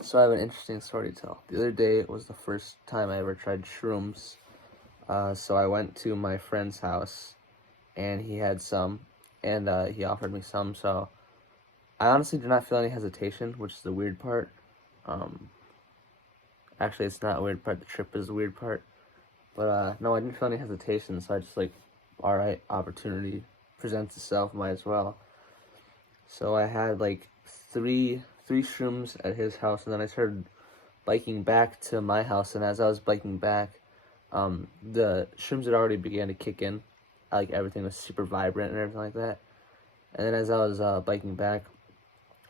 So I have an interesting story to tell. The other day was the first time I ever tried shrooms. So I went to my friend's house, and he had some, and he offered me some. So I honestly do not feel any hesitation, which is the weird part. Um, Actually, it's not a weird part. The trip is the weird part. But no, I didn't feel any hesitation. So I just all right, opportunity presents itself, might as well. So I had like three shrooms at his house, and then I started biking back to my house. And as I was biking back, the shrooms had already began to kick in. Like everything was super vibrant and everything like that. And then as I was biking back,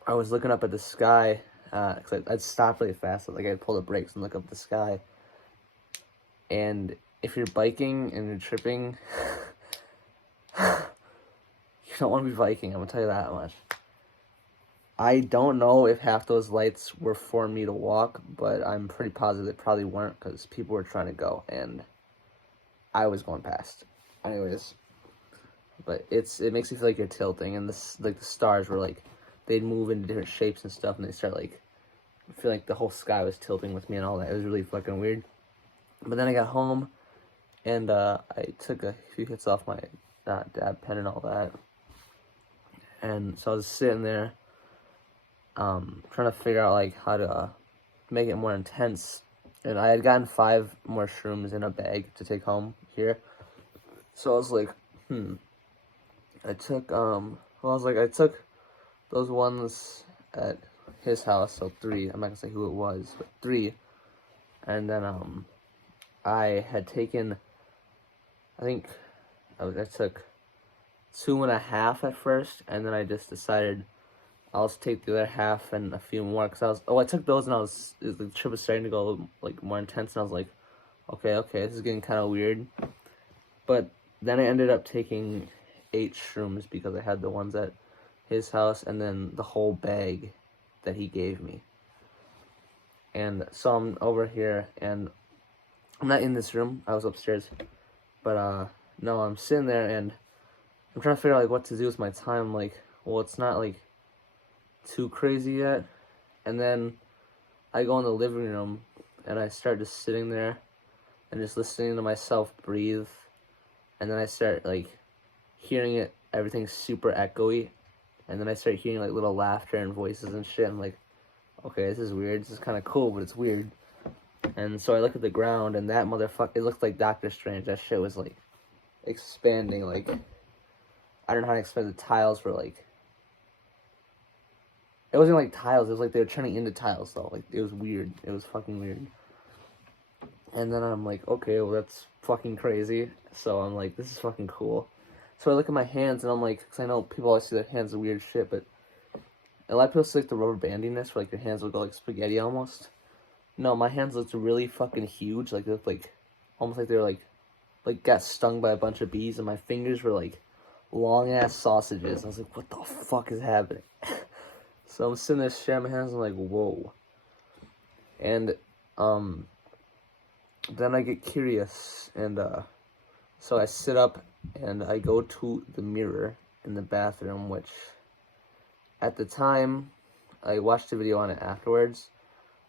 I was looking up at the sky because I'd stopped really fast. So, like I'd pull the brakes and look up at the sky. And if you're biking and you're tripping, you don't want to be biking. I'm gonna tell you that much. I don't know if half those lights were for me to walk, but I'm pretty positive they probably weren't because people were trying to go and I was going past. Anyways, but it makes you feel like you're tilting, and the stars were like they'd move into different shapes and stuff, and they start like feel like the whole sky was tilting with me and all that. It was really fucking weird. But then I got home and I took a few hits off my dab pen and all that, and so I was sitting there trying to figure out like how to make it more intense. And I had gotten 5 more shrooms in a bag to take home here. So I was like, I took I took those ones at his house, so 3. I'm not gonna say who it was, but 3. And then I had taken, I think I took 2.5 at first, and then I just decided I'll just take the other half and a few more, because I took those and the trip was starting to go like more intense, and I was like, okay, this is getting kind of weird. But then I ended up taking 8 shrooms because I had the ones at his house and then the whole bag that he gave me. And so I'm over here, and I'm not in this room. I was upstairs. But no, I'm sitting there and I'm trying to figure out like what to do with my time. Like, well, it's not like too crazy yet. And then I go in the living room and I start just sitting there and just listening to myself breathe. And then I start like hearing everything's super echoey. And then I start hearing like little laughter and voices and shit. I'm like, okay, this is weird. This is kind of cool, but it's weird. And so I look at the ground, and that motherfucker, it looked like Doctor Strange. That shit was like expanding. Like, I don't know how to explain. The tiles were like, it wasn't like tiles. It was like they were turning into tiles though. Like, it was weird. It was fucking weird. And then I'm like, okay, well that's fucking crazy. So I'm like, this is fucking cool. So I look at my hands and I'm like, because I know people always see their hands are weird shit, but a lot of people see like the rubber bandiness where like your hands look like spaghetti almost. No, my hands looked really fucking huge. Like they looked like almost like they were like got stung by a bunch of bees, and my fingers were like long ass sausages. I was like, what the fuck is happening? So I'm sitting there sharing my hands. I'm like, whoa. And then I get curious, and so I sit up and I go to the mirror in the bathroom, which at the time I watched a video on it afterwards,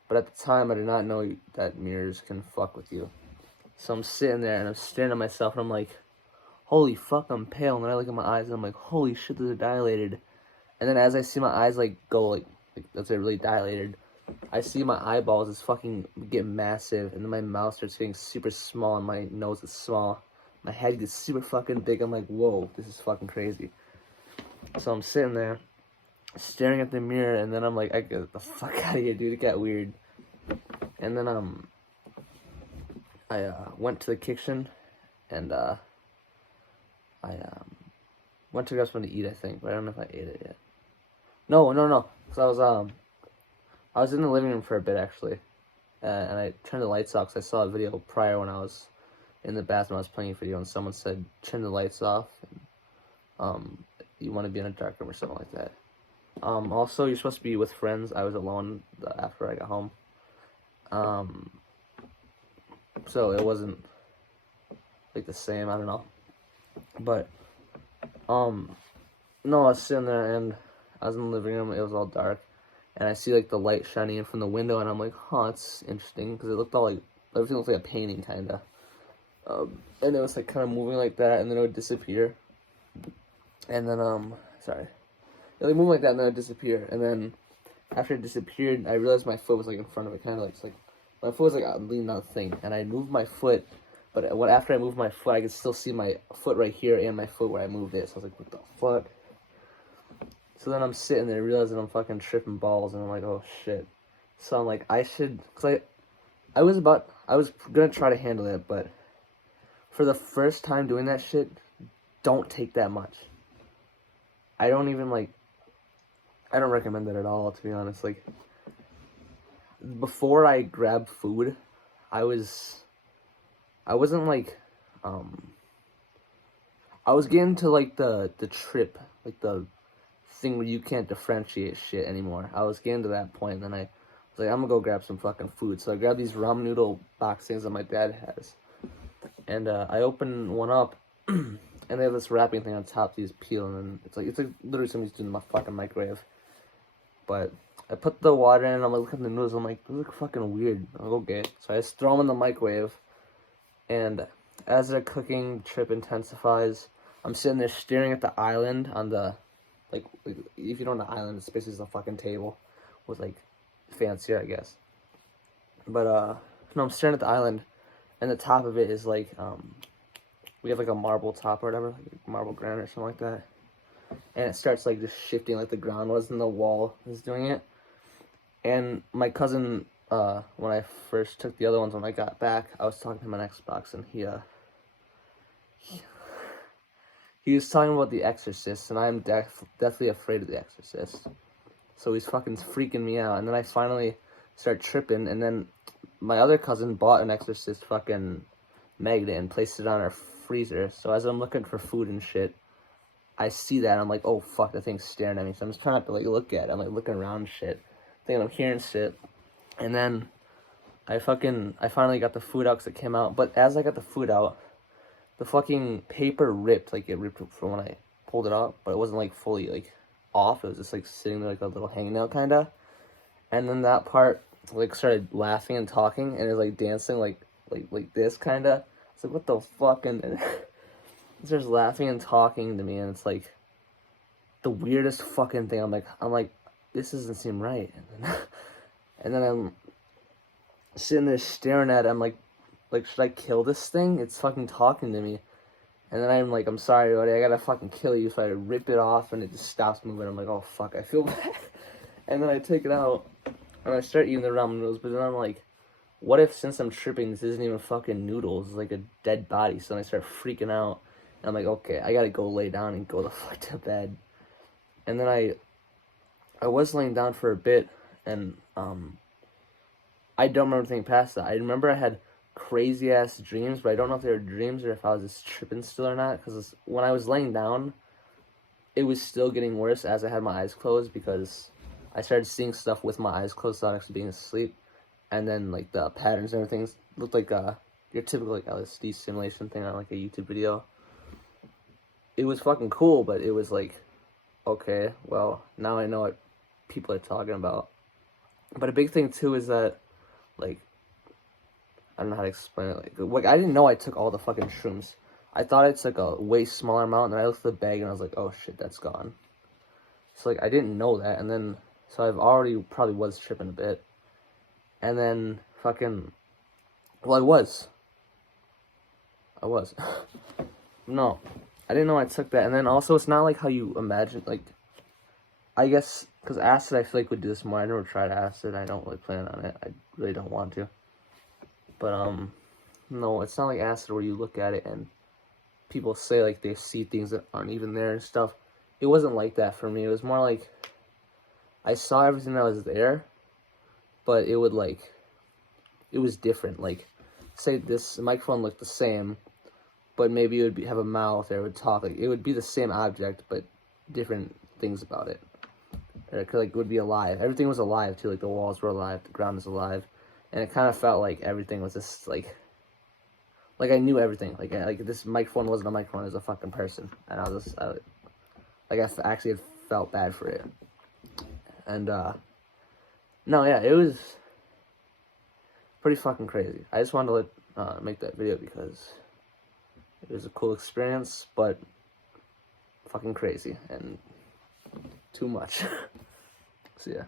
but at the time I did not know that mirrors can fuck with you. So I'm sitting there and I'm staring at myself and I'm like, holy fuck, I'm pale. And then I look at my eyes and I'm like, holy shit, those are dilated. And then as I see my eyes like go like that's really dilated, I see my eyeballs just fucking get massive, and then my mouth starts getting super small, and my nose is small. My head gets super fucking big. I'm like, whoa, this is fucking crazy. So I'm sitting there, staring at the mirror, and then I'm like, I get the fuck out of here, dude. It got weird. And then I went to the kitchen, and I went to grab something to eat, I think, but I don't know if I ate it yet. No. So I was in the living room for a bit, actually, and I turned the lights off because I saw a video prior when I was in the bathroom. I was playing a video, and someone said, turn the lights off, and, you want to be in a dark room or something like that. Also, you're supposed to be with friends. I was alone after I got home. So it wasn't, like, the same, I don't know. But, no, I was sitting there, and I was in the living room. It was all dark. and I see like the light shining in from the window, and I'm like, huh, it's interesting, because it looked all like, everything looked like a painting, kind of. And it was like kind of moving like that, and then it would disappear. And then, sorry. It would move like that, and then it would disappear. And then, after it disappeared, I realized my foot was like in front of it, kind of like, it's like, my foot was like leaning on the thing, and I moved my foot, but after I moved my foot, I could still see my foot right here and my foot where I moved it. So I was like, what the fuck? So then I'm sitting there realizing I'm fucking tripping balls, and I'm like, oh shit. So I'm like, I should, because I was gonna try to handle it, but for the first time doing that shit, don't take that much. I don't recommend that at all, to be honest. Like, before I grabbed food, I wasn't like, I was getting to like the trip, like the thing where you can't differentiate shit anymore. I was getting to that point, and then I was like, I'm gonna go grab some fucking food. So I grabbed these ramen noodle box things that my dad has, and I opened one up, and they have this wrapping thing on top. These peel, and then it's like literally somebody's doing my fucking microwave. But I put the water in, and I'm like looking at the noodles. I'm like, those look fucking weird. I'm like, okay, so I just throw them in the microwave, and as they're cooking, the trip intensifies. I'm sitting there staring at the island on the, like if you don't know the island, it's basically a fucking table with like fancier, I guess. But no, I'm staring at the island, and the top of it is like we have like a marble top or whatever, like marble granite or something like that, and it starts like just shifting like the ground was, and the wall is doing it. And my cousin, when I first took the other ones when I got back, I was talking to him on Xbox, and he was talking about The Exorcist, and I'm definitely afraid of The Exorcist. So he's fucking freaking me out, and then I finally start tripping, and then my other cousin bought an Exorcist fucking magnet and placed it on our freezer. So as I'm looking for food and shit, I see that, and I'm like, oh fuck, that thing's staring at me. So I'm just trying not to like look at it. I'm like looking around and shit, thinking I'm hearing shit. And then I finally got the food out, because it came out. But as I got the food out, the fucking paper ripped. Like, it ripped from when I pulled it out, but it wasn't like fully like off. It was just like sitting there like a little hangnail kind of. And then that part like started laughing and talking, and it was like dancing like this kind of. It's like, what the fuck? And it starts laughing and talking to me, and it's like the weirdest fucking thing. I'm like, this doesn't seem right. And then I'm sitting there staring at it. I'm like, should I kill this thing? It's fucking talking to me. And then I'm like, I'm sorry, buddy, I gotta fucking kill you. So I rip it off, and it just stops moving. I'm like, oh fuck, I feel bad. And then I take it out, and I start eating the ramen noodles. But then I'm like, what if, since I'm tripping, this isn't even fucking noodles, it's like a dead body? So then I start freaking out, and I'm like, okay, I gotta go lay down and go the fuck to bed. And then I was laying down for a bit, and I don't remember anything past that. I remember I had crazy ass dreams, but I don't know if they were dreams or if I was just tripping still or not, because when I was laying down, it was still getting worse as I had my eyes closed, because I started seeing stuff with my eyes closed without actually being asleep. And then like the patterns and everything looked like your typical like LSD simulation thing on like a YouTube video. It was fucking cool, but it was like, okay, well, now I know what people are talking about. But a big thing too is that, like, I don't know how to explain it. Like I didn't know I took all the fucking shrooms. I thought I took a way smaller amount, and I looked at the bag, and I was like, oh shit, that's gone. So like I didn't know that, and then so I've already probably was tripping a bit, and then fucking, well, I was. No, I didn't know I took that, and then also it's not like how you imagine. Like, I guess because acid, I feel like would do this more. I never tried acid. I don't really plan on it. I really don't want to. But no, it's not like acid where you look at it and people say like they see things that aren't even there and stuff. It wasn't like that for me. It was more like I saw everything that was there, but it was different. Like, say this microphone looked the same, but maybe it would have a mouth, or it would talk. Like, it would be the same object, but different things about it. Or it could, like, it would be alive. Everything was alive too. Like, the walls were alive, the ground was alive, and it kind of felt like everything was just like I knew everything. Like this microphone wasn't a microphone; it was a fucking person, and I actually felt bad for it. And No, yeah, it was pretty fucking crazy. I just wanted to make that video because it was a cool experience, but fucking crazy and too much. So yeah.